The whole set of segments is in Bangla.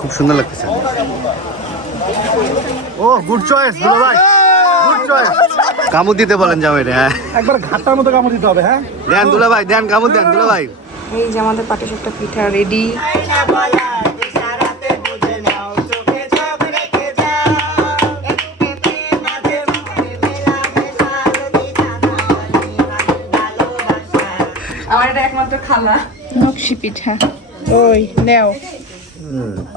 খুব সুন্দর লাগতেছে। ও গুড চয়েস দুলা ভাই, গুড চয়েস। কামড় দিতে বলেন যাও এটা। হ্যাঁ একবার ঘাটার মতো কামড় দিতে হবে। হ্যাঁ দেন দুলা ভাই, দেন কামড় দেন দুলা ভাই। এই যে আমাদের পাটিসাপটা পিঠা রেডি। আমার এটা একমাত্র খালা নকশি পিঠা। ওই নেও।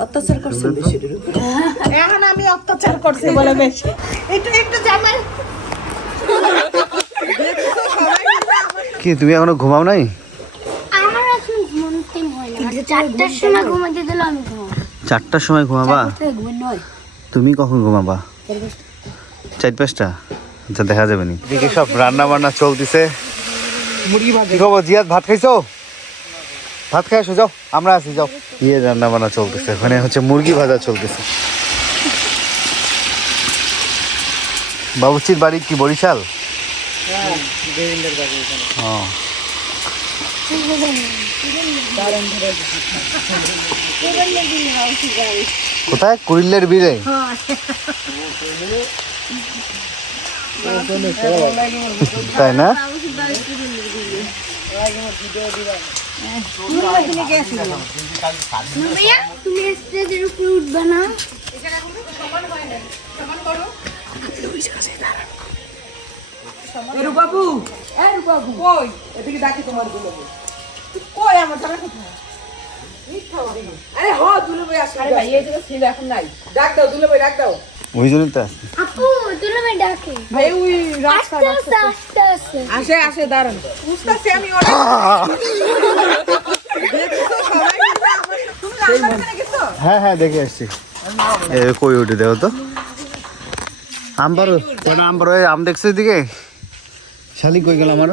অত্যাচার করছে বেশি। এখন আমি অত্যাচার করছি বলে বেশি। একটু জামাই। কি তুমি এখনো ঘুমাও নাই? আমার এখন ঘুমাতে হয় না। 4টার সময় ঘুমাতে দিলে আমি ঘুমাবো। 4টার সময় ঘুমাবা? তুমি কখন ঘুমাবা? 4-5টা। আচ্ছা দেখা যাবে নি। এদিকে সব রান্না বান্না চলতেছে। মুরগি ভাজা। কি খবর জিয়াদ, ভাত খাইছো? ভাত খাই আসো, যাও আমরা আছি, যাও। ইয়ে রান্না বান্না চলতেছে, ওখানে হচ্ছে মুরগি ভাজা চলতেছে। বাবুচির বাড়ি কি বরিশাল? ও কোথায়? কুড়িল্লের বীরে? তাই না? তুমি স্টেজের উপরে উঠবে না? রূপাবু, রূপাবু কই? এদিকে ডাকি তোমার দুলাবু। কই আমার জানা কোথায়? আরে হ দুলাভাই আসো। আরে ভাই এই যে ছিল এখন নাই। ডাক দাও দুলাভাই, ডাক দাও। ওই জন্যই তো আসছে। আপু তুমি আমায় ডাকে। ভাই ওই রাস্তা আস্তে। আসে দাঁড়ান। বুঝতাছি আমি ওরে। দেখছো সবাই কিন্তু আমার তুমি রাস্তা থেকে গেছো? হ্যাঁ হ্যাঁ দেখে আসছি। এ কই উঠে দেও তো। আমবার আম দেখছো এদিকে? শালি কই গেল আমার?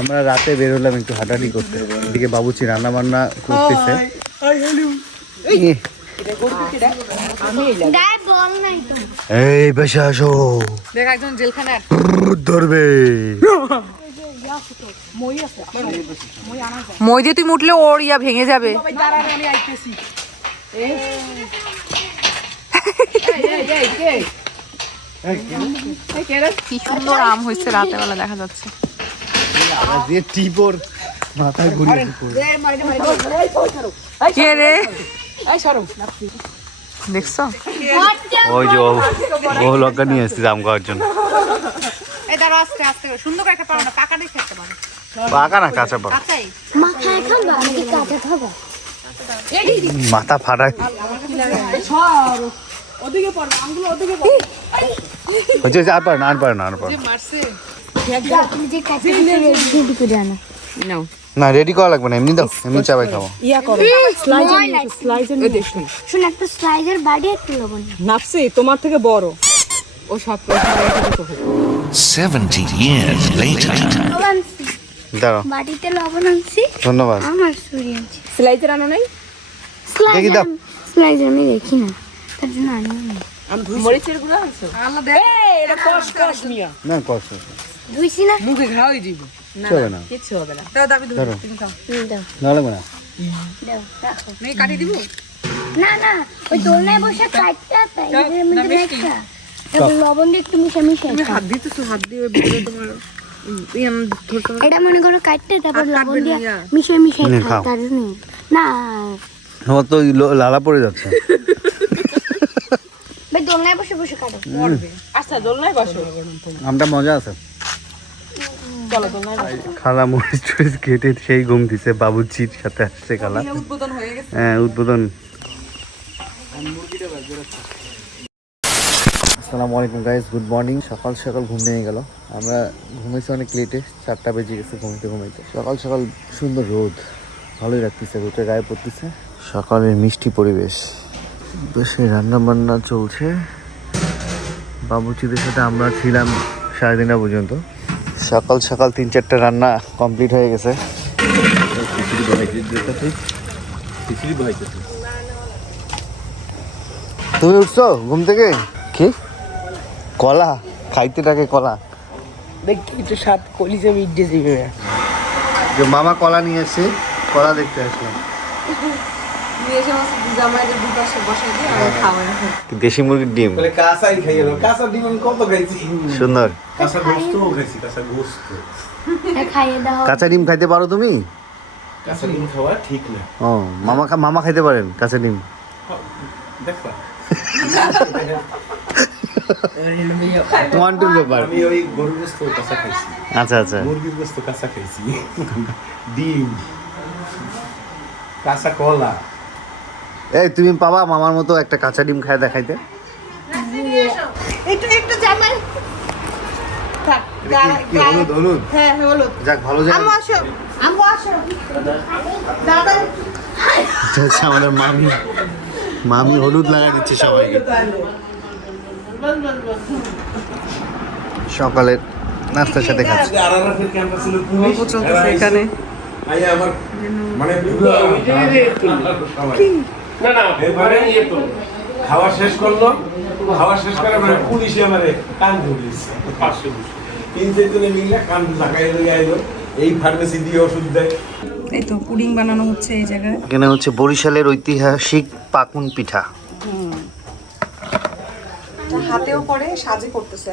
আমরা রাতে বের হলাম একটু হাঁটাহাঁটি করতে। এদিকে বাবুচি রান্না বান্না করতেছে। গায়ে বল নাই তো। এই বেশি আসো, দেখ একজন জেলখানায় ধরবে। মই দিয়ে তুই মুটলে ওর ইয়া ভেঙে যাবে। সবাই দাঁড়ান আমি আইতেছি। কি সুন্দর আম হয়েছে, রাতে বেলা দেখা যাচ্ছে। যে টিপর মাথায় ঘুরিয়ে কে রে এই সরো। দেখছো? ওই যে ও লঙ্কা নিয়ে এসেছে আম খাওয়ার জন্য। এই দাঁড়া, আস্তে আস্তে সুন্দর করে একটা পারো না, পাকা দিয়ে খেতে পারো। পাকা না কাঁচা পাকা? কাঁচাই। মাথায় খাবা নাকি কাঁচা খাবা? মাথা ফাটায়। ওদিকে পড়, আঙ্গুল ওদিকে পড়। হচ্ছে আর পারে না, আর পারে না, আর পারে না। মারছে। তুমি যে কাঁচা রেডি করে আনো। নাও। না রেডি করা লাগবে না, এমনি দাও, এমনি চাবাই খাবো। ইয়া করো। স্লাইজার এই দেখুন। শুন একটা স্লাইজার বাড়ি একটু লবণ। নাপসি তোমার থেকে বড়। ও সব 70 years later. লবণ আনছি। দাঁড়াও, বাড়িতে লবণ আনছি। ধন্যবাদ। আমার ছুরি আনছি। স্লাইজার আনো নাই? দেখি দাও। স্লাইজার আমি দেখি না, তার জন্য আনি না। মরিচের গুঁড়ো আনছো? আল্লাহ দেখ। এটা কষ মিয়া। না কষ্ট ধুইছি না। মুখে ঘাওই দিব। চলবে না, কিছু হবে না। দাও দাবি ধরো। তুমি খাও। দাও না লাগবে না। দাও রাখো। আমি কাটি দিব। না ওই দোলনায় বসে কাটটা তাই এর মধ্যে একটা তারপর লবণ দিয়ে একটু মিশামিশি তুমি হাত দিতেছো, হাত দিয়ে ভিতরে তোমার ধরতে হবে। এটা মনে করো কাটতে তারপর আর লবণ কাটবে দিয়ে না, মিশামিশি নে, খাও খাও। তার জন্য না আমার তো লালা পড়ে যাচ্ছে। ভাই দোলনায় বসে বসে কাটো। আচ্ছা দোলনায় বসো। আমটা মজা আছে। চলো দোলনায় বসো। খালা মরিচ টরিচ কেটে সেই ঘুম দিছে, বাবুচির সাথে আসছে খালা। উদ্বোধন হয়ে গেছে। হ্যাঁ উদ্বোধন। আসসালামু আলাইকুম গাইস, গুড মর্নিং। সকাল সকাল ঘুম ভেঙে গেল। আমরা ঘুমাইছি অনেক লেটে, 4টা বেজে গেছে ঘুমাইতে। সকাল সকাল সুন্দর রোদ, ভালোই লাগতেছে, রোদে গায়ে পড়তেছে। সকালের মিষ্টি পরিবেশ, বেশি রান্না বান্না চলছে। বাবুচিদের সাথে আমরা ছিলাম 3:30 পর্যন্ত। সকাল সকাল 3-4টা রান্না কমপ্লিট হয়ে গেছে। তুমি উঠছো ঘুম থেকে? কি কলা খাইতে থাকে? কলা দেখি একটু সাত কলিজা মিটে যাবে। যে মামা কলা নিয়ে এসে কলা দেখতে আসলাম। নিয়ে এসে আমার জামাইদের দুপাশে বসাই দিয়ে আমি খাওয়াই দেশি মুরগির ডিম বলে কাঁচাই খাই গেল কাঁচা ডিম আমি কত খাইছি সুন্দর। কাঁচা গোস্তও খাইছি কাঁচা গোস্ত খাইয়ে দাও। কাঁচা ডিম খাইতে পারো তুমি? কাঁচা ডিম খাওয়া ঠিক না ও মামা খাইতে পারেন কাঁচা ডিম? দেখবা ওয়ান টু ব্যাপার। আমি ওই গরুর গোস্ত কাঁচা খাইছি আচ্ছা আচ্ছা। মুরগির গোস্ত কাঁচা খাইছি ডিম কাঁচা কলা এই তুমি পাবা মামার মতো একটা কাঁচা ডিম খায় দেখাইতে? একটু জামাই থাক হলুদ হলুদ হ্যাঁ হলুদ যাক ভালো যাক। আম্মু আসো দাদা আচ্ছা আমাদের মামি হলুদ লাগাই দিচ্ছে সবাইকে। সকালের নাস্তার সাথে খাচ্ছি। আরারাফের ক্যাম্পাস ছিল পুলিশ চলতেছে এখানে আইয়া আমার মানে পুরো না না এবারে খাওয়া শেষ করলো খাওয়া শেষ করে মানে পুলিশে আমারে কান ধরেছে 500 3-4 মিলে কান লাগাই লই আইলো এই ফার্মেসি দিয়ে ওষুধ দেয়। এই তো পুডিং বানানো হচ্ছে এই জায়গায় এখানে হচ্ছে বরিশালের ঐতিহাসিক পাকুন পিঠা। হাতেও করে সাজে করতেছে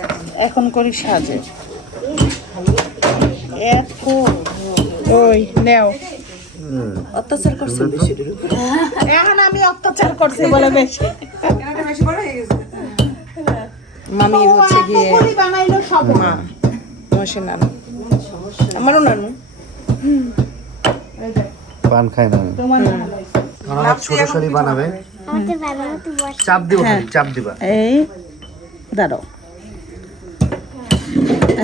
এখন করি সাজে ওই নেও অত্যাচার করছে বেশি এখন আমি অত্যাচার করছি বলে বেশি এটা বেশি বড় হয়ে গেছে মামি হচ্ছে গিয়ে বানাইলো সব মা মাসে নানু আমারও নানু পান খায় না আমার ছোট শালি বানাবে। আমাদের বাবা তো বস চাপ দিব চাপ দিবা। এই দাঁড়াও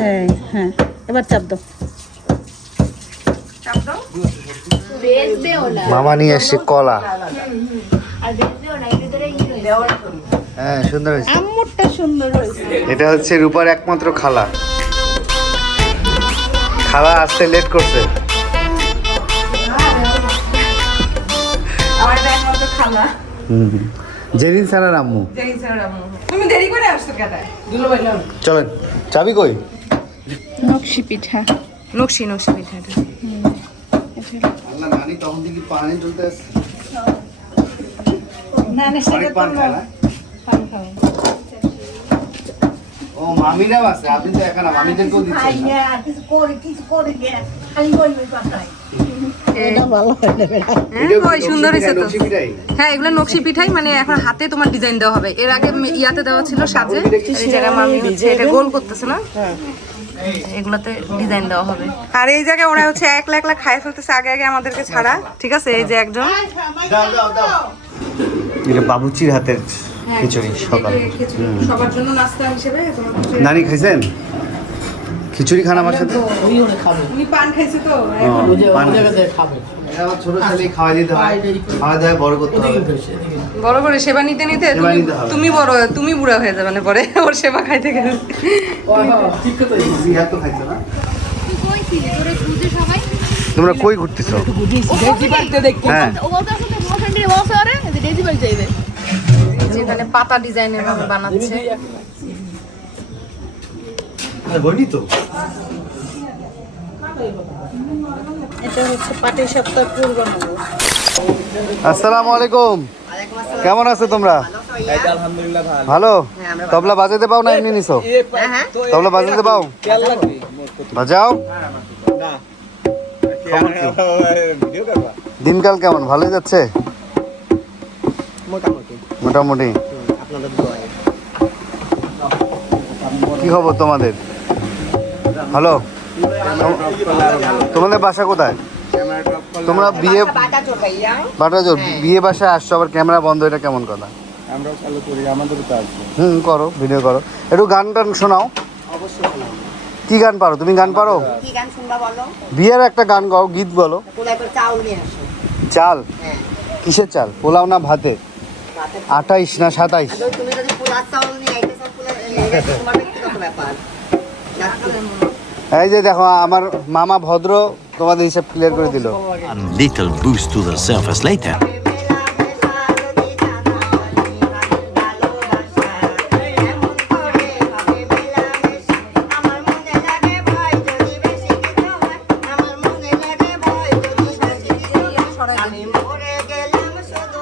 এই হ্যাঁ এবার চাপ দাও মামা নিয়ে আসছে কলা। আর দেখো না এর ভিতরে হ্যাঁ সুন্দর হয়েছে। আম্মুরটা সুন্দর হয়েছে এটা হচ্ছে রূপার একমাত্র খালা। খালা আসতে লেট করছে। আমার এটা একমাত্র খালা জেরিন স্যারের আম্মু। দেরি ছাড়া তুমি দেরি করে আসছো কেন দুলো ভাই নাও চলেন চাবি কই? নকশি পিঠা নকশি পিঠাটা আল্লাহ নানি তখন থেকে পানি তুলতে আসছে। না না সেটা তো পান খায় না? ও মামিরাও আছে, আপনি তো একা না, মামিদেরকেও দিচ্ছেন না। এটা ভালো হয় না বেটা। ওই সুন্দর হয়েছে তো নকশি পিঠাই। হ্যাঁ এগুলো নকশি পিঠাই মানে এখন হাতে তোমার ডিজাইন দেওয়া হবে এর আগে ইয়াতে দেওয়া ছিল সাজে এই জায়গায় মামি হচ্ছে এটা গোল করতেছে না এগুলাতে ডিজাইন দেওয়া হবে আর এই জায়গায় ওরা হচ্ছে একলা একলা খায় ফেলতেছে আগে আগে আমাদেরকে ছাড়া ঠিক আছে এই যে একজন এটা বাবুচির হাতের খিচুড়ি সকাল। সবার জন্য নাস্তা হিসেবে তোমার খিচুড়ি। নানি খাইছেন খিচুড়ি খান আমার সাথে? উনি পান খাইছে তো পান এটা আমার ছোট ছেলে খাওয়াই দিতে হয়, খাওয়া দাওয়া বড় করতে হবে। বড় করে সেবা নিতে নিতে সেবা নিতে হবে। তুমি বুড়া হয়ে যাবে না পরে ওর সেবা খাইতে গেলে জিহাদ তো খাইছো না? তোমরা কই ঘুরতেছো? হ্যাঁ যেখানে পাতা ডিজাইনের ভাবে বানাচ্ছে বলি তো এটা হচ্ছে পাটি সপ্তাহ পূর্ব নব আসসালামু আলাইকুম। কেমন আছো তোমরা? ভালো। তবলা বাজাতে পাও না এমনি নিছো? তবলা বাজাতে পাও? বাজাও। দিনকাল কেমন? ভালোই যাচ্ছে? মোটামুটি। কি খবর তোমাদের? হ্যালো, তোমাদের বাসা কোথায়? তোমরা বিয়ে বাটাজোর বিয়ে বাসায় আসছো আবার ক্যামেরা বন্ধ, এটা কেমন কথা? আমরাও চালু করি আমাদেরও তো আছে করো, ভিডিও করো। একটু গান টান শোনাও। কি গান পারো তুমি? গান পারো? কি গান শুনবা বলো? বিয়ের একটা গান গাও, গীত বলো। কোলায় করে চাউল নিয়ে আসো। চাল? কিসের চাল? পোলাও না ভাতে? 28 না 27? তুমি যদি পোলার চাউল নিয়ে আইতেছো পোলার তোমার ব্যক্তিগত ব্যাপার। এই যে দেখো আমার মামা ভদ্র তোমাদের হিসাব ক্লিয়ার করে দিল। A little boost to the surface later. আমি মরে গেলাম শুধু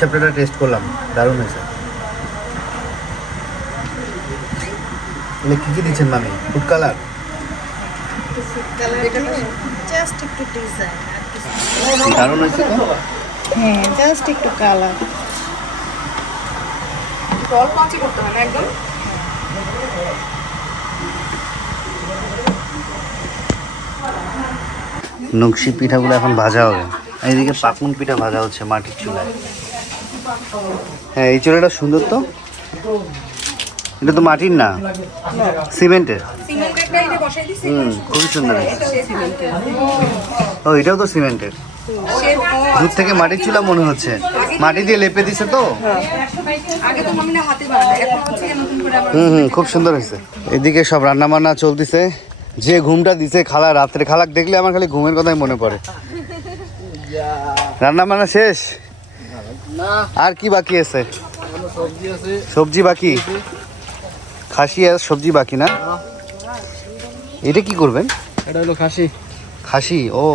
সাপটাটা টেস্ট করলাম, দারুণ হয়েছে। কি কি দিচ্ছেন মামি? Food colour? জাস্ট একটু ডিজাইন দারুণ হয়েছে তো। হ্যাঁ জাস্ট একটু কালার জল পাঁচই করতে হয় না একদম। নকশি পিঠাগুলো এখন ভাজা হবে। এইদিকে পাকুন পিঠা ভাজা হচ্ছে মাটির চুলায়। হ্যাঁ এই চুলাটা সুন্দর তো। এটা তো মাটির না, সিমেন্টের। সিমেন্টেরটা এই যে বসাই দিছি। খুবই সুন্দর হয়েছে। ও এটাও তো সিমেন্টের। দূর থেকে মাটির চুলা মনে হচ্ছে, মাটি দিয়ে লেপে দিছে তো। আগে তো মামিনা হাতে বানায়, এখন হচ্ছে নতুন করে আবার খুব সুন্দর হয়েছে। এদিকে সব রান্না বান্না চলতেছে। যে ঘুমটা দিছে খালা রাত্রে, খালাক দেখলে আমার খালি ঘুমের কথাই মনে পড়ে। রান্না বান্না শেষ? আর কি বাকি আছে? সবজি বাকি, খাসি আর সবজি বাকি না? এটা কি করবেন? এটা হলো খাসি। খাসি? ও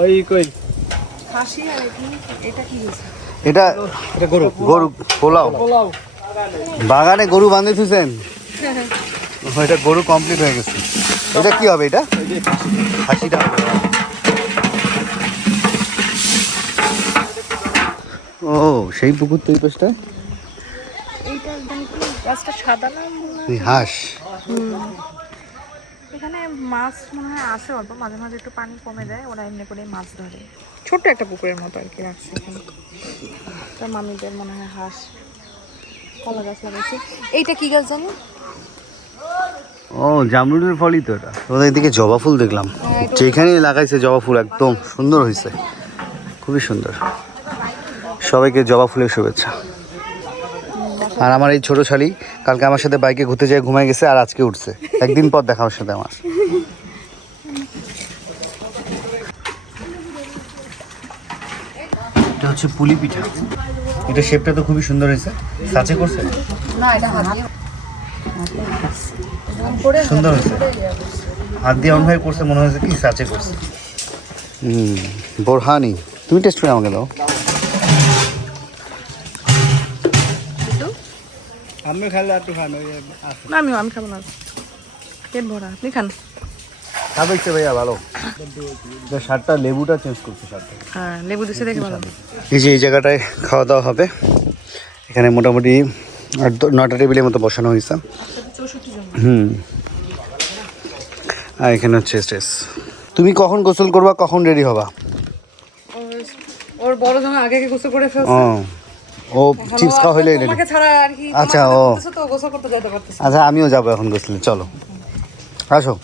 ওই কই খাসি আর এটা কি হয়েছে? এটা এটা গরু। গরু পোলাও। পোলাও। বাগানে গরু বাঁধে থুইছেন? এটা গরু কমপ্লিট হয়ে গেছে। এটা কি হবে? এটা খাসিটা হবে। ও সেই পুকুর তো এই পাশটা। এইটা একদম কি গাছটা সাদা না এই হাঁস। এখানে মাছ মনে হয় আসে অল্প, মাঝে মাঝে একটু পানি কমে যায়, ওরা এমনি করে মাছ ধরে। ছোট্ট একটা পুকুরের মতো আর কি রাখছে এখানে। তার মামিদের মনে হয় হাঁস। কলা গাছ লাগাইছে। এইটা কি গাছ জানো? ও জামরুলের ফলই তো এটা। ওদের দিকে জবা ফুল দেখলাম, যেখানেই লাগাইছে জবা ফুল একদম সুন্দর হয়েছে, খুবই সুন্দর। সবাইকে জবা ফুলের শুভেচ্ছা। আর আমার এই ছোট শালি কালকে আমার সাথে বাইকে ঘুরতে যেয়ে ঘুমায় গেছে, আর আজকে উঠছে। একদিন পর দেখা ওর সাথে আমার। এটা হচ্ছে পুলি পিঠা। এটা শেপটা তো খুবই সুন্দর হয়েছে। সাচে করছে? না এটা হাত দিয়ে সুন্দর হয়েছে। হাত দিয়ে অন হয়ে করছে, মনে হয়েছে কি সাচে করছে। বোরহানি, তুমি টেস্ট করে আমাকে দাও। আমি খাইলে একটু খান। না আমি খাবো না, পেট ভরা, আপনি খান। খাবে ইচ্ছে ভাইয়া ভালো। শার্টটা লেবুটা চেঞ্জ করছে শার্টটা। হ্যাঁ লেবু দিছে দেখে ভালো। এই যে এই জায়গাটায় খাওয়া দাওয়া হবে। এখানে মোটামুটি 9টা টেবিলের মতো বসানো হয়েছে। আর এখানে হচ্ছে স্টেজ। তুমি কখন গোসল করবা, কখন রেডি হবা? ওর বড় যখন আগে গোসল করে ফেলছে। ও চিপস খাওয়া হইলে রেডি। তোমাকে ছাড়া আর কি। আচ্ছা, ও তো গোসল করতে যেতে পারতেছে। আচ্ছা, আমিও যাবো এখন গোসলে। চলো আসো।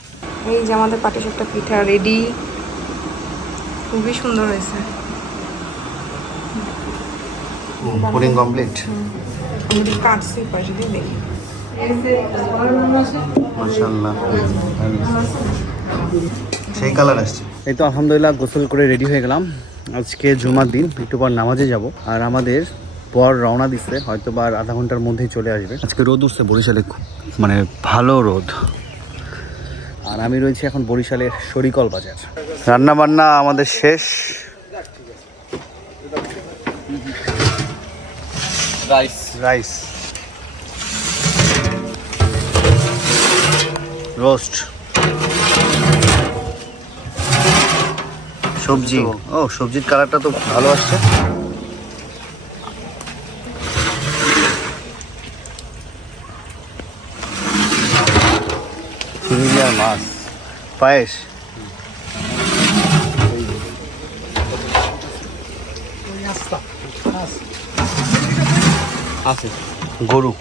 এই যে আমাদের পাটিসাপটা পিঠা রেডি, খুবই সুন্দর হয়েছে। Pudding complete. আমি কাটছি পাশে দিয়ে দেখি। মাশাআল্লাহ, সেই কালার আসছে। এই তো আলহামদুলিল্লাহ গোসল করে রেডি হয়ে গেলাম। আজকে জুমার দিন, একটু পর নামাজে যাব। আর আমাদের পর রওনা দিচ্ছে, হয়তো বা আধা ঘন্টার মধ্যেই চলে আসবে। আজকে রোদ উঠছে বরিশালে, মানে ভালো রোদ। আর আমি রয়েছি এখন বরিশালের শরিকল বাজার। রান্না বান্না আমাদের শেষ। রাইস, রোস্ট, সবজি। ও সবজির কালারটা তো ভালো আসছে। চিংড়ি আর মাছ, পায়েস। আছে গরু,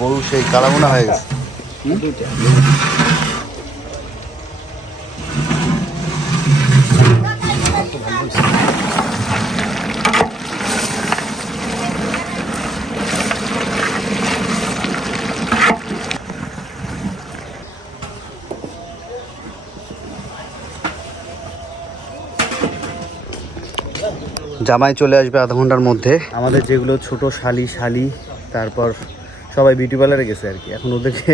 গরু সেই কালাবোনা হয়ে গেছে। জামাই চলে আসবে আধা ঘন্টার মধ্যে। আমাদের যেগুলো ছোট শালি, তারপর সবাই বিউটি পার্লারে গেছে আর কি। এখন ওদেরকে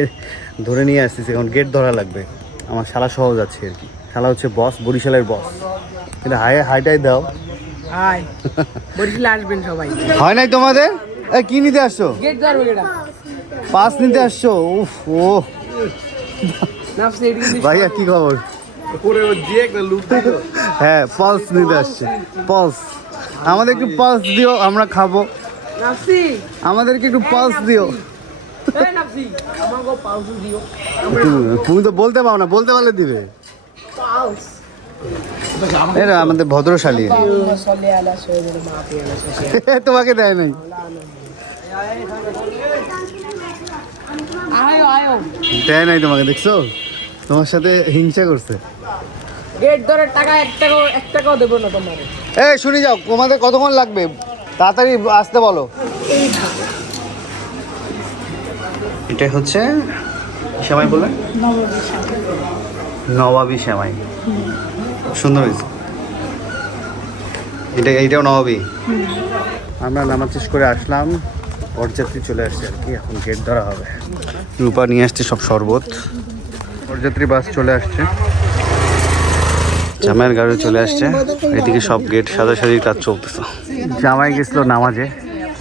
ধরে নিয়ে আসতেছে, এখন গেট ধরা লাগবে। আমার শালা সহ যাচ্ছে আর কি। শালা হচ্ছে বস, বরিশালের বস। কিন্তু হাইটাই দাও, হাই বরিশালে আসবেন সবাই হয় নাই তোমাদের? এই কি নিতে আসছো? গেট ধরবে এটা পাস নিতে আসছো? উফ ও নাফসে এদিকে ভাইয়া কি খবর? হ্যাঁ পালস নিতে আসছে। পালস আমাদের একটু পালস দিও, আমরা খাবো। নাফসি আমাদেরকে একটু পালস দিও। এই নাফসি আমাকে পাউস দিও তুমি তো বলতে পারো না, বলতে পারলে দিবে। পাউস এরা আমাদের ভদ্রশালী। সলে আলা সৈয়দের মাফি আলা তোমাকে দেয় নাই, আয়ো আয়ো দেয় নাই তোমাকে, দেখছো? তোমার সাথে হিংসা করছে। গেট ধরে টাকা 1 টাকাও দেবো না তোমার এই শুনি যাও, তোমাদের কতক্ষণ লাগবে? তাড়াতাড়ি আসতে বলো। এটা হচ্ছে সেমাই বলে, নবাবী সেমাই, সুন্দর হয়েছে। এইটাও নবাবী। আমরা নামাজ শেষ করে আসলাম, বরযাত্রী চলে আসছে আর কি, এখন গেট ধরা হবে। রূপা নিয়ে আসছে সব শরবত। বরযাত্রী বাস চলে আসছে, জামাইয়ের গাড়ি চলে আসছে। এদিকে সব গেট সাজাসাজির কাজ চলতেছে। জামাই গেছিল নামাজে,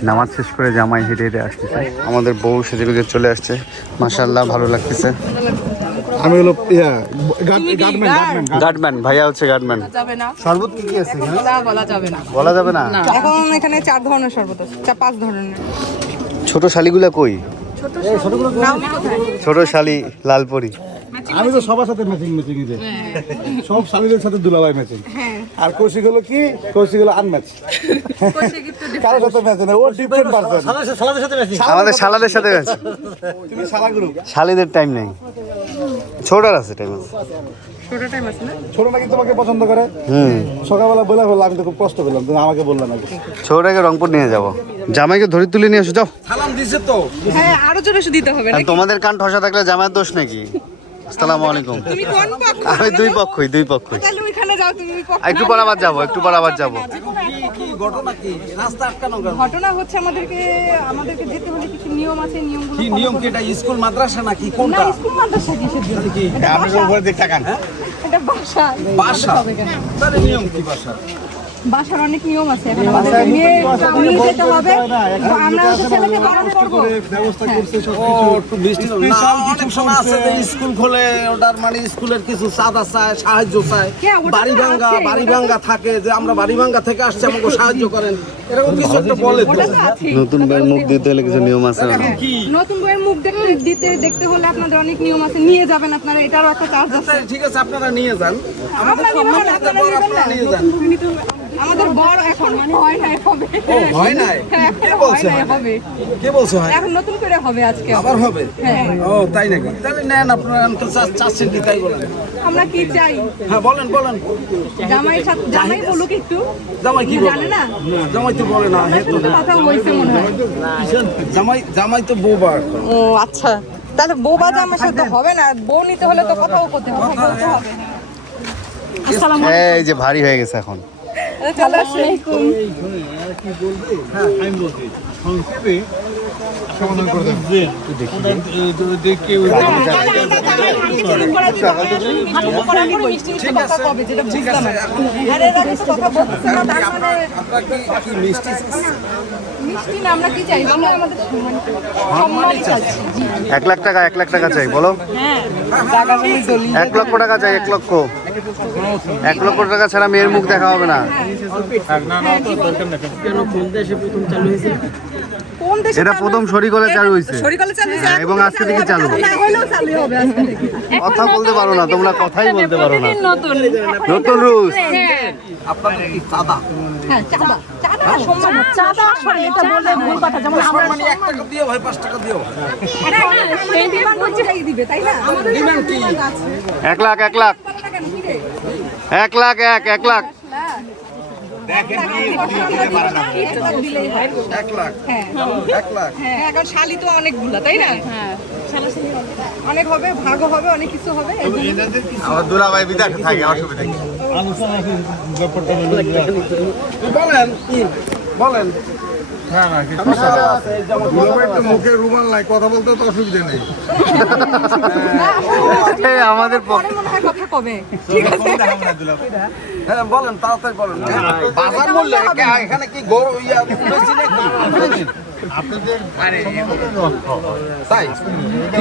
নামাজ শেষ করে জামাই হেঁটে হেঁটে আসতেছে। আমাদের বউ সেজে গুজে চলে আসছে, মাশাআল্লাহ ভালো লাগতেছে। আমি হলো গার্ডম্যান ভাইয়া হচ্ছে গার্ডম্যান। যাবে না, শরবত কি কি আছে এখানে? তা বলা যাবে না। বলা যাবে না। এখন এখানে 4 ধরনের শরবত আছে, 5 ধরনের। ছোট শালিগুলা কই? নাওমি কোথায়? ছোট শালি লালপরি। আমি তো সবার সাথে ম্যাচিং ই দেয়, সব শালীদের সাথে দুলাভাই ম্যাচিং। আর কৌশিক হলো কি, কৌশিক হলো আনম্যাচ, কারোর সাথে ম্যাচ না, ও ডিফারেন্ট পারসন। আমাদের শালাদের সাথে আছে, তুমি শালা গ্রুপ। শালিদের টাইম নেই, ছোটার আছে টাইম আছে। ছোট টাইম আছে না? ছোট নাকি তোমাকে পছন্দ করে? সকালবেলা বলে ফেললাম, আমি তো খুব কষ্ট পেলাম, তুমি আমাকে বললে নাকি। ছোটাকে রংপুর নিয়ে যাবো, জামাইকে ধরে তুলে নিয়ে এসো যাও। সালাম দিছে তো হ্যাঁ, আরো জোরে দিতে হবে আর নাকি? তোমাদের কান ঠসা থাকলে জামাইয়ের দোষ নাকি? আসসালামু আলাইকুম। তুমি কোন পক্ষ? আমি দুই পক্ষই। তাহলে ওইখানে যাও, তুমি ওই পক্ষ। একটু পর আবার যাবো, একটু পর আবার যাবো। কি ঘটনা, কি রাস্তা আটকানো কেন? ঘটনা হচ্ছে আমাদেরকে যেতে হলে কিছু নিয়ম আছে, নিয়মগুলো কি follow নিয়ম? কি করতে এটা স্কুল মাদ্রাসা নাকি হবে। কোনটা? না, স্কুল মাদ্রাসা কিসের জন্য? এটা বাসা। বাসা? হবে কেন? তাহলে নিয়ম কি বাসা? বাসার অনেক নিয়ম আছে, এখন আমাদের নিয়ে যেতে হবে। আমরা হচ্ছে ছেলেকে বারণ করবো। ব্যবস্থা করছে সব ও একটু বৃষ্টি না, অনেক সময় আছে যে স্কুল খোলে, ওটার মানে স্কুলের কিছু চাঁদা চায়, সাহায্য চায়, হ্যাঁ, ওটা তো বাড়ি আছে, ভাঙ্গা থাকে, যে আমরা বাড়ি ভাঙ্গা থেকে আসছি, আমাকে সাহায্য করেন, এরকম কিছু একটা বলে তো। ওটা তো আছেই। নতুন বইয়ের মুখ দিতে হলে কিছু নিয়ম আছে। কি নতুন বইয়ের মুখ দেখতে হলে আপনাদের অনেক নিয়ম আছে, নিয়ে যাবেন আপনারা, এটারও একটা চার্জ আছে। ঠিক আছে, আপনারা নিয়ে যান, আমাদের আপনারা সম্মান নিয়ে করতে যাবেন, পর আপনারা নিয়ে যান। আমাদের বড় এখন হয় নাই হবে। ও হয় নাই? হ্যাঁ, কে হয় বলছে নাই হয় নাই? হবে। কে বলছে হয়? এখন নতুন করে হবে আজকে। আবার হবে? হ্যাঁ। ও তাই নাকি? তাহলে নেন আপনারা, চাচ্ছেন কি তাই বলেন। আমরা কি চাই? হ্যাঁ বলেন বলেন। জামাই বলুক একটু। জামাই কি জানে না? জামাই তো বলে না, আপনার সাথে কথা হয়েছে মনে হয়। জামাই তো বউবা। ও আচ্ছা, তাহলে বউ বা জামাই সাথে হবে না, বউ নিতে হলে তো কথাও করতে হবে, বলতে হবে। আসসালামু এই যে ভারী হয়ে গেছে এখন। আলাইকুম। আমি বলছি সংক্ষেপে সমাধান করে দেন। দেখে ঠিক আছে, মিষ্টি না, আমরা কি চাই? আমরা আমাদের সম্মান চাচ্ছি। 1 লাখ টাকা, 1 লাখ টাকা চাই বলো। 1 লক্ষ টাকা চাই, 1 লক্ষ। 1 লক্ষ টাকা ছাড়া মেয়ের মুখ দেখা হবে না। কোন দেশে এটা প্রথম শরিকলে চালু হয়েছে, শরিকলে চালু হয়েছে? এবং আজকে থেকে চালু। না হলেও চালু হবে আজকে থেকে। কথা বলতে পারো না তোমরা, কথাই বলতে পারো না। নতুন নতুন রুলস। আপনাদের কি চাঁদা? হ্যাঁ, চাঁদা সম্মান। চাঁদা আসলে এটা বলে ভুল কথা, যেমন আমরা মানে 1 টাকা দিও ভাই, 5 টাকা দিও। সেই ডিমান্ড অনুযায়ী দিবে, তাই না? আমাদের ডিমান্ড কি? 1 লাখ, 1 লাখ, 1 লাখ, 1 লাখ। 1 লাখ। হ্যাঁ 1 লাখ। হ্যাঁ, এখন শালি তো অনেকগুলা, তাই না? অনেক হবে, ভাগও হবে, অনেক কিছু হবে। আমার দুলাভাই বিদেশে থাকে, অসুবিধা কি? বলেন কি বলেন। মুখে রুমাল নাই, কথা বলতে তো অসুবিধা নেই। আমাদের পরে মনে হয় কথা কবে? ঠিক আছে। হ্যাঁ বলেন তাড়াতাড়ি বলেন। বাজার মূল্য এখানে কি গরু উঠেছি নাকি? তাই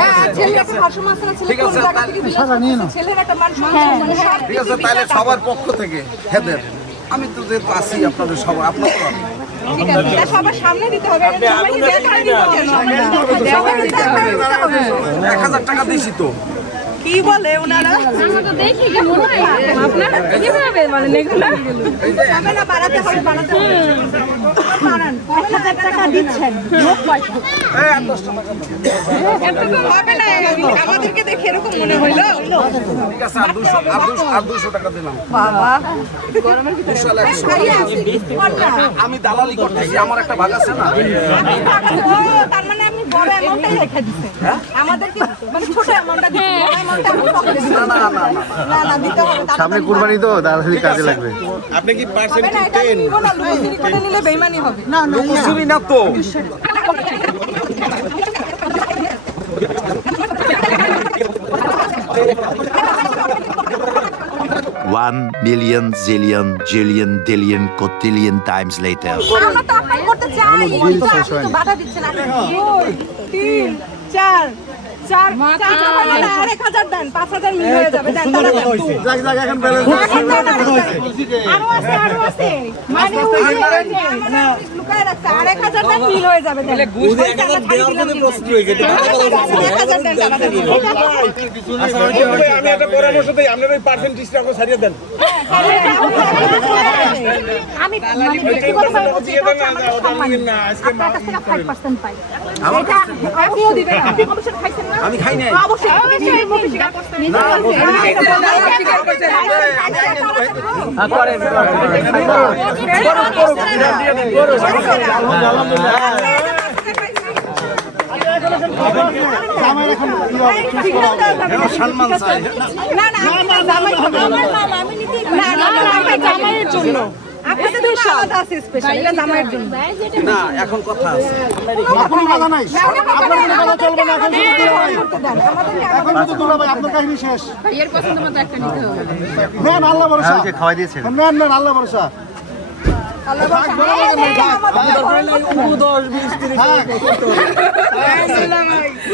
হ্যাঁ, ছেলের একটা ভারসাম্য আছে না, ছেলে কোন জায়গা থেকে বিয়ে করছে, ছেলের একটা মান সম্মান মানে সব ঠিক আছে, তাহলে সবার পক্ষ থেকে হেদের আমি তো যেহেতু আছি আপনাদের সবাই আপনার তো ঠিক আছে, এটা সবার সামনে দিতে হবে। সবাইকে দেখাই দিব কেন আমরা? দেখাই দিতে হবে। 1000 টাকা দিয়েছি তো। কি বলে ওনারা? আমাকে দেখে কি মনে হয় আপনারা কিভাবে মানে এগুলো হবে না, বাড়াতে হবে, বাড়াতে হবে। বাড়ান, 1000 টাকা দিচ্ছেন। লোক কয়টা? হবে না, আমাদেরকে দেখে এরকম মনে হইলো। ঠিক আছে, আর 200 টাকা দিলাম। বাবা, আমি দালালি করতেছি, আমার একটা ভাগ আছে না। ও, তার মানে আপনি বড় অ্যামাউন্টটাই রেখে দিচ্ছেন। আমাদেরকে মানে ছোট অ্যামাউন্টটা দিচ্ছেন, বড় অ্যামাউন্টটা আপনি পকেটে দিচ্ছেন। না, দিতে হবে। সামনে কুরবানি তো দালালি কাজে লাগবে। আপনি কি হবে না, এটা আমি নিবো না, লুকোচুরি করে নিলে বেইমানি হবে। লুকোচুরি না তো। 1,000,000 zillion jillion dillion cotillion times later. আমরা তো আপনার করতে চাই, কিন্তু আপনি তো বাধা দিচ্ছেন। আপনি 2, 3, 4 হলো না, 1000 দেন, 5000 মিল হয়ে যাবে। দেন, তাহলে দেন। এখন ব্যালেন্স আরো আছে। মানে আমরা লুকায় রাখছি, 1000 দেন, মিল হয়ে যাবে। দেন। 1000 দেওয়ার জন্য প্রস্তুত হয়ে গেছে। 1000 দেন, টাকা দেন। আমি একটা পরামর্শ দিই, আপনার ওই পার্সেন্টেজটা ছাড়িয়ে দেন। আমি ব্যক্তিগতভাবে বলছি আমাদের সম্মান আপনার কাছ থেকে 5% পাই এটা আপনিও দিবেন আপনি কমিশন খাইছেন না আমি খাই নাই। অবশ্যই সম্মান চাই। না, জামাইয়ের জন্য। আপনাদের জন্য আলাদা আছে স্পেশাল, এটা জামাইয়ের জন্য। না, এখন কথা আছে। কোনো কথা নাই, আপনার কোনো কথা চলবে না। এখন শুধু দুলাভাই, এখন শুধু দুলাভাই, আপনার কাহিনী শেষ। এর পছন্দ মতো একটা নিতে হবে। নেন আল্লাহ ভরসা, কালকে খাওয়াই দিয়েছেন। নেন আল্লাহ ভরসা।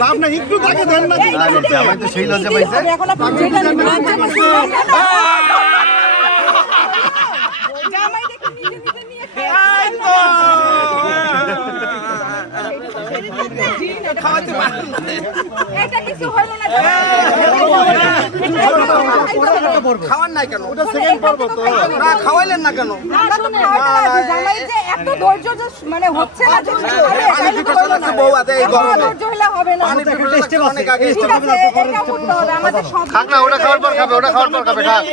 লাভ নাই, একটু তাকে দেন না। জামাই তো সেই লজ্জা পাইছে। এখন আপনি যেটা নেবেন, জামাই দেখে নিজে নিয়ে এটা কিছু হলো না। খাওয়ান নাই কেন? ওটা সেকেন্ড পর্ব তো। না খাওয়াইলেন না কেন? আমরা তো খাওয়াতে রাজি, জামাই যে এত ধৈর্য যে মানে হচ্ছে না, যে পানি পিপাসা লাগছে বউ আতে এই গরমে। ধৈর্য হলে হবে না। পানি পিপাসা লাগছে অনেক আগে। ঠিক আছে, এটা বলতে হবে আমাদের সব। খাক না, ওটা খাওয়ার পর খাবে, ওটা খাওয়ার পর খাবে। খাক।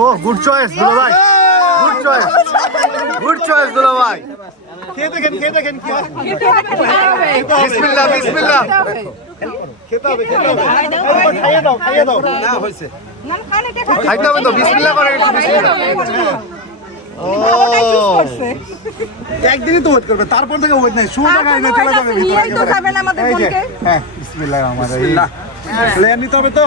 ও গুড চয়েস দুলাভাই, গুড চয়েস, গুড চয়েস দুলাভাই। খেয়ে দেখেন কি হয়। বিসমিল্লাহ, বিসমিল্লাহ। খেতে হবে। খাইয়ে দাও। না হইছে। না, খান, এটা খান। খাইতে হবে তো, বিসমিল্লাহ করে একটু বিসমিল্লাহ। ও একদিনই তো ওয়েট করবে, তারপর থেকে ওয়েট নাই। সোজা গাড়ি নিয়ে চলে যাবে ভিতরে নিয়েই তো একেবারে। যাবেন আমাদের এই যে, বোনকে। হ্যাঁ, বিসমিল্লাহির রহমানির রহিম। প্লেয়ার নিতে হবে তো।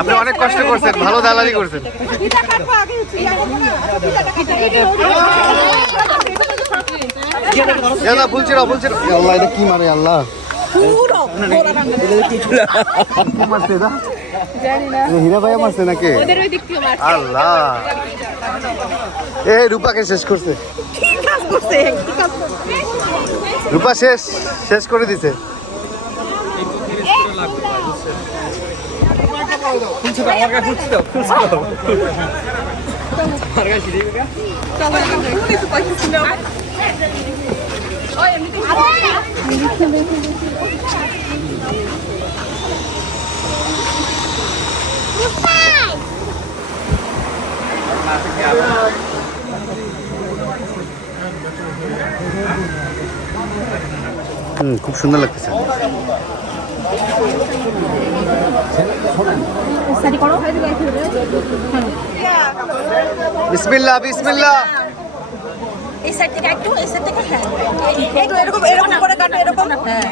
আপনি অনেক কষ্ট করছেন, ভালো দালালি করছেন। পিঠা কাটবো আগে, দাদা ফুলছিল। আল্লাহ, এটা কি মারে আল্লাহ? মারছে এটা? হীরা ভাইয়া মারছে নাকি? আল্লাহ, এ রূপাকে শেষ করছে। রূপা শেষ করে দিছে। খুব সুন্দর লাগতেছে। বিসমিল্লাহ, বিসমিল্লাহ। এই সাইড থেকে একটু, এই সাইড থেকে হ্যাঁ একটু এরকম এরকম করে কাটো, এরকম। হ্যাঁ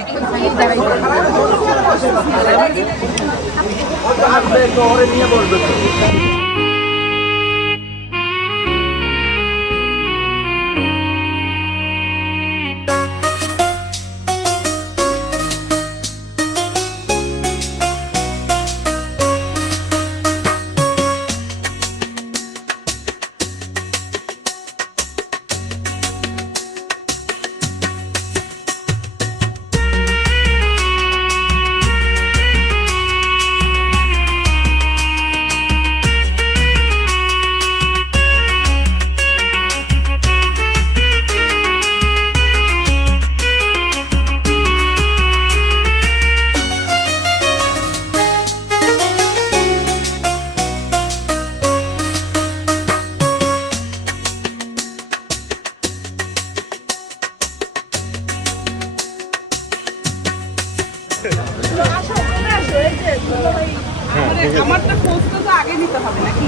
আমারটা পোস্ট তো আগে নিতে হবে নাকি?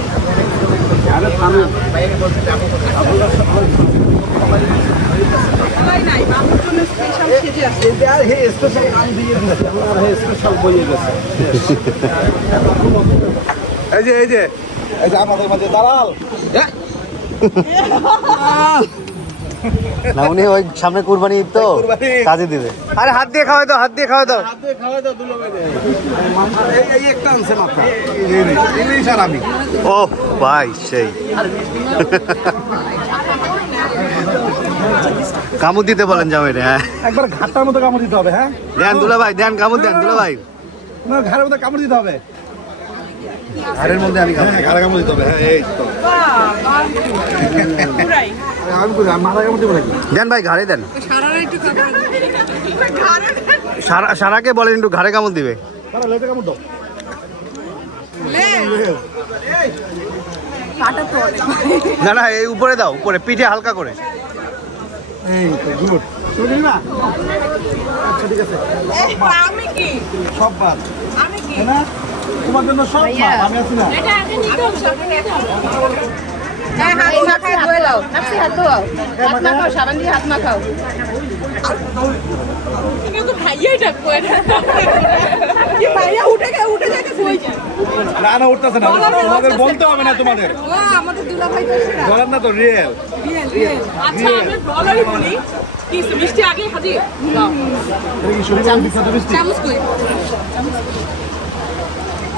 নাই বাবুর জন্য স্পেশাল সেজে আছে। এই যে আমাদের মাঝে দালাল। না উনি ওই সামনে কুরবানি ঈদ তো কুরবানি ঈদ। কাজে দিবে। আরে হাত দিয়ে খাওয়াই দাও, হাত দিয়ে খাওয়াই দাও। এই একটা আনছে মাত্র। ইলিশ আর আমি। ও ভাই সেই কামড় দিতে বলেন জামাই রে। হ্যাঁ একবার ঘাটটার মতো কামড় দিতে হবে, হ্যাঁ? দেন দুলা ভাই, দেন কামড় দেন দুলা ভাই। না, ঘাড়ের মধ্যে কামড় দিতে হবে। ঘাড়ের মধ্যে আমি ঘাড়ে কামড় দিতে হবে, হ্যাঁ এই তো। পুরাই আমি করি, আমি মাথায় কামড় দিব নাকি? দেন ভাই ঘাড়ে দেন। সারারা একটু সারাকে বলেন একটু ঘাড়ে কামড় দিবে। তারা লেজে কামড় দাও। না না এই উপরে দাও, উপরে পিঠে হালকা করে। এই তো গুড। শুনি না? আচ্ছা ঠিক আছে। আমি কি সব বাদ। আমি কি তাই না? তোমার জন্য সব বাদ, আমি আছি না। এটা আগে নিতে হবে সামনে নিতে হবে। হ্যাঁ হাত মাখায় ধুয়ে দাও, হাত ধোয়াও, হাত মাখাও, সাবান দিয়ে হাত মাখাও। তুমি তো ভাইয়াই ডাকবো এটা। কি ভাইয়া উঠে যাইতে কই যায়? না না উঠতেছে না, তোমাদের বলতে হবে না তোমাদের। ও আমাদের দুলা ভাই তো সেরা। বলেন না তো রিয়েল। আচ্ছা আমি বলাই বলি কি মিষ্টি আগে হাজির দাও। এই শরীরে বিখ্যাত মিষ্টি। চামচ কই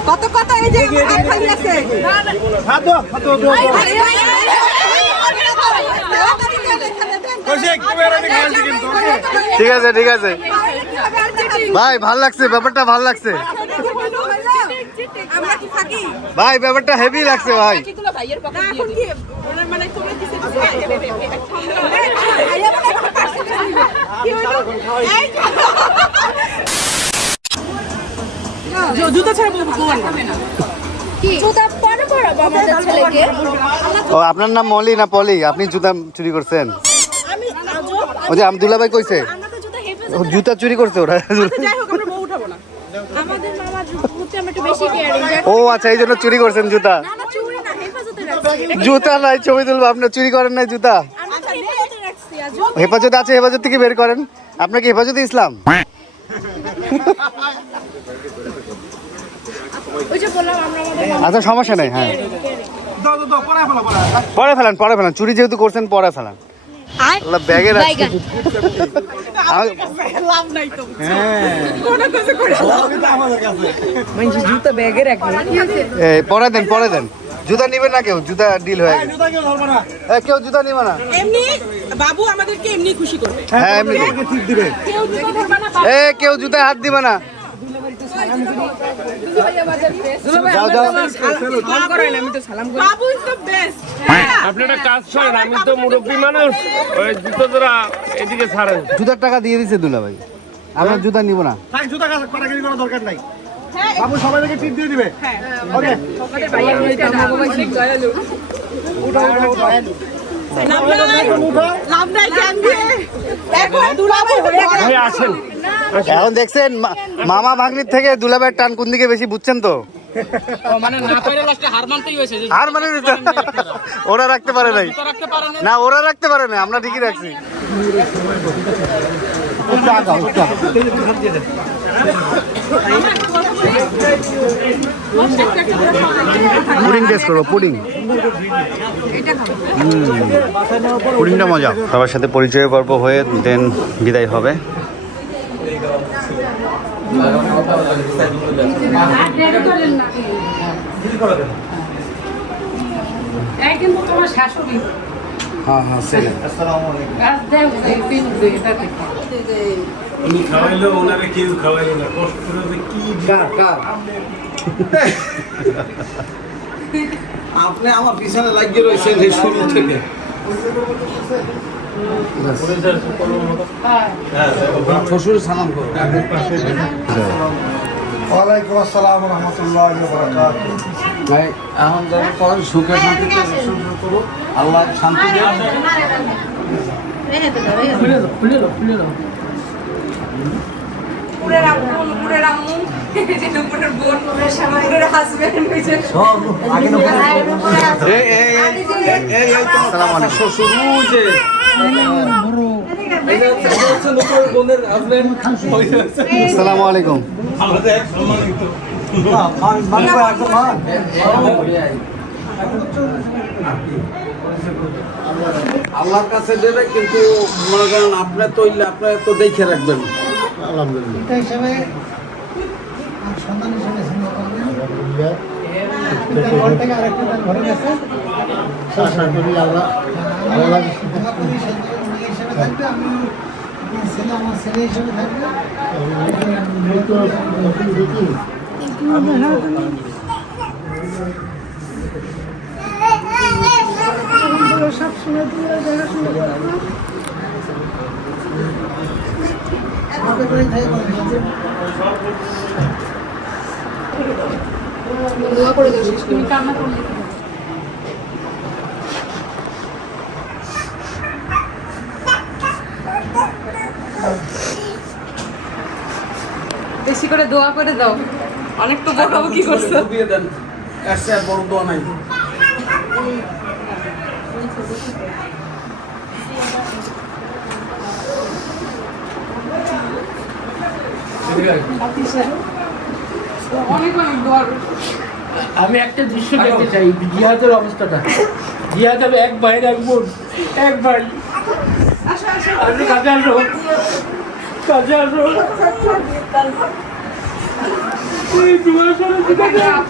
কত কত এই যে হাত খালি আছে। হাত দাও, হাত দাও, দাও। কৌশিক, তুমি আর আমি খাইছি কিন্তু। ঠিক আছে ঠিক আছে ভাই, ভাল লাগছে ব্যাপারটা, ভাল লাগছে আমরা কি থাকি ভাই, ব্যাপারটা হেভি লাগছে ভাই। কিগুলো ভাইয়ের পকেট দিয়ে দিই ওনার মানে তোমরা দিতে ভাইয়া মানে এখন পার্সেন্ট কি হলো এই জুতো ছাড়া ভগবান খাবে না কি জুতা পরে পরাবো আমাদের ছেলেকে। ও আপনার নাম মলি না পলি? আপনি জুতা চুরি করছেন? আমি আজব ওই যে আব্দুল্লা ভাই কইছে আমরা তো জুতা হেফাজত ও জুতা চুরি করছে ওরা। যাই হোক আমরা বউ উঠাবো না আমাদের মামা জুতা আমরা একটু বেশি কেয়ারিং। ও আচ্ছা, এই জন্য চুরি করছেন জুতা। না না চুরি না হেফাজতে রাখছি। জুতা নাই, ছবি তুলবো। আপনার চুরি করেন নাই জুতা? আমরা তো হেফাজতে রাখছি আজব। হেফাজত আছে, হেফাজত থেকে বের করেন। আপনার কি হেফাজতে ইসলাম? ওই যে বললাম আমরা আমাদের আচ্ছা সমস্যা নেই, হ্যাঁ দাও, দাও, দাও, পড়ায় ফেলো, পড়ায়। পরে ফেলান, পরে ফেলান। চুরি যেহেতু করছেন পরে ফেলান। আল্লাহ ব্যাগে রাখছি। লাভ নাই তো হ্যাঁ, কোন কিছু করে সবই তো আমাদের কাছে। মানুষ জুতো ব্যাগে রাখে। এই পরে দেন, পরে দেন। জুতা নিবেন না কেউ? জুতা ডিল হয়ে এই গেছে। জুতা কেউ ধরবো না। কেউ জুতা নিবে না। এমনি বাবু আমাদেরকে এমনি খুশি করবে হ্যাঁ এমনি। তোমাকে ঠিক দিবে। কেউ জুতো ধরবে না কেউ জুতায় হাত দিবে না। যাও যাও। বাবু ইজ দ্য বেস্ট আপনি একটা কাজ করেন, আমি তো মুরব্বী মানুষ, ওই জুতো ধরা এদিকে ছাড়েন। জুতার টাকা দিয়ে দিছে দুলা ভাই, আমরা জুতা নিব না। থাক, জুতা কাটাকাটি করার দরকার নাই। বাবু সবাইকে ঠিক দিয়ে দিবে। ওকে। লাভ নাই জ্ঞান দিয়ে এখন দুলাভাই ভাই আসেন। এখন দেখছেন মামা ভাগ্নির থেকে দুলাভাইয়ের টান কোন দিকে বেশি, বুঝছেন তো? মানে না পাইলে লাস্টে হার মানতেই হয়েছে যে আর মানে ওরা রাখতে পারে নাই, না ওরা রাখতে পারে না, আমরা ঠিকই রাখছি। পুডিং টেস্ট করবো, পুডিং। পুডিংটা মজা। সবার সাথে পরিচয় পর্ব হয়ে দেন বিদায় হবে। কিন্তু তোমার শাশুড়ি হ্যাঁ হ্যাঁ ছেলে। উনি খাওয়াইলো, ওনারে কেউ খাওয়াইলো না, কষ্ট করে যে কি আপনি আমার পিছনে লাগিয়ে রয়েছেন এই শুরু থেকে। শ্বশুর সালাম করো। ওয়ালাইকুম আসসালাম ওয়া রাহমাতুল্লাহি ওয়া বারাকাতুহু। ভাই এখন যারা করেন সুখে শান্তিতে শুরু করো, আল্লাহ শান্তি দেন। পুরের আম্মু, পুরের আম্মু, যে নুপুরের বোন, পুরের স্বামী, পুরের হাজবেন্ড, সব আগে না এই আসসালামু আলাইকুম। শ্বশুর যে আসসালামু আলাইকুম। আমাদের এক সম্মানিত আল্লাহর কাছে দেবে, কিন্তু মনে করেন আপনার তো আপনার তো দেখে রাখবেন। তুমি কান্না করলে বেশি করে দোয়া করে দাও। অনেক তো বড় কি করছো? দিয়ে দেন, এর চেয়ে বড় দোয়া নাই। অনেক অনেক দোয়া। আমি একটা দৃশ্য দেখতে চাই, জিহাদের অবস্থাটা। জিহাদ হবে এক ভাইয়ের এক বোন, এক ভাই। আপনি কাজে আসো, কাজে আসো। এই দুয়ার সামনে বিদায় দাও,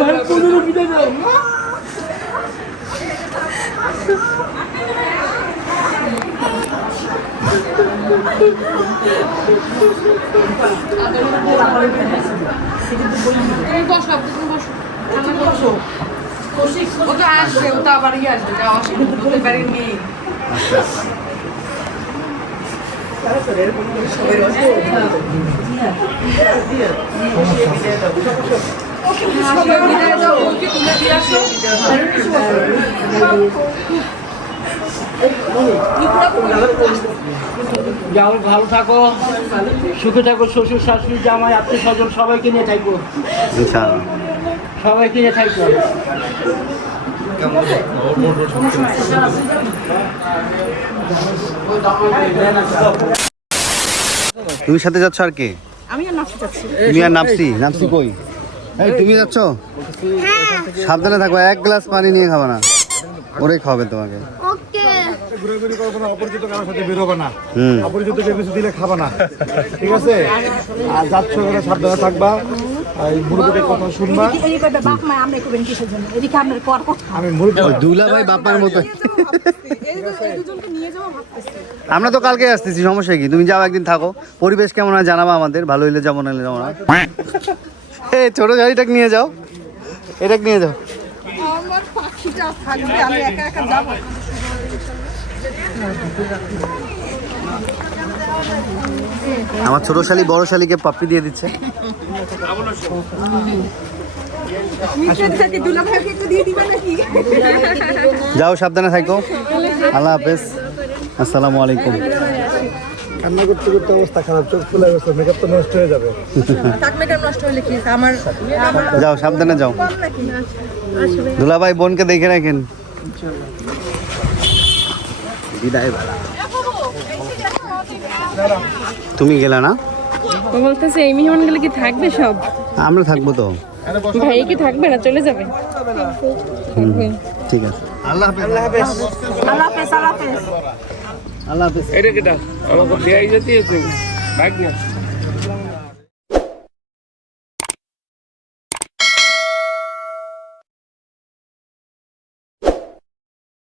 ভাই কোনোদিনও বিদায় দাও। তুমি বসো, তুমি বসো, বসো। ও তো আসবে, ও তো আবার আসবে, যাও আসবে, ওদের বাড়ির মেয়ে। বিদায় দাও, ওকে তুলে দিয়ে আসো। যাও, ভালো থাকো, সুখে থাকো, শ্বশুর শাশুড়ি জামাই আত্মীয় স্বজন সবাইকে নিয়ে থাকবো, ইনশাআল্লাহ। সবাইকে নিয়ে থাকবো। তুমি সাথে যাচ্ছ আর কে? আমি আর নাচতে চাচ্ছি। তুমি আর নাপসি? নাপসি কই? এই তুমি যাচ্ছ? সাবধানে থাকো, এক গ্লাস পানি নিয়ে খাবে না, ওরে খাবে তোমাকে। ঘুরাঘুরি করবো না, অপরিচিত কারোর সাথে বেরোবে না, হুম। অপরিচিত কেউ কিছু দিলে খাবা না, ঠিক আছে? আর যাচ্ছ করে সাবধানে থাকবা, এই মুরব্বীদের কথা শুনবা। বাপ মা আমরা করবেন কিসের জন্য? এদিকে আপনার কর কথা। আমি মুরব্বী ওই দুলা ভাই বাপার মতো। দুজনকে নিয়ে যাবো ভাবতেছি। আমরা তো কালকে আসতেছি, সমস্যা কি? তুমি যাও, একদিন থাকো, পরিবেশ কেমন হয় জানাবা আমাদের, ভালো হইলে যাবো, না হলে যাবো না। এই ছোট গাড়িটাকে নিয়ে যাও, এটাকে নিয়ে যাও। আমার পাখিটা থাকবে, আমি একা একা যাবো। আমার ছোট শালি বড় শালিকে পাপ্পি দিয়ে দিচ্ছে। দুলা ভাইকে একটু দিয়ে দিবা নাকি? যাও, সাবধানে থাকো, আল্লাহ হাফেজ, আসসালামু আলাইকুম। কান্না করতে করতে অবস্থা খারাপ, চোখ ফুলে গেছে, মেকআপ তো নষ্ট হয়ে যাবে। তাক মেকআপ নষ্ট হলে কি আমার যাও সাবধানে যাও। দুলাভাই বোনকে দেখে রাখেন। বিদায় বেলা। তুমি গেলা না? বলতেছে এই মেহমান গুলো কি থাকবে সব? আমরা থাকবো তো। ভাই কি থাকবে না, চলে যাবে? ঠিক আছে, আল্লাহ হাফেজ। আল্লাহ হাফেজ, আল্লাহ হাফেজ। আল্লাহ হাফেজ। এটা কেটা আমাকে দেয়াই যেতে ভাগ না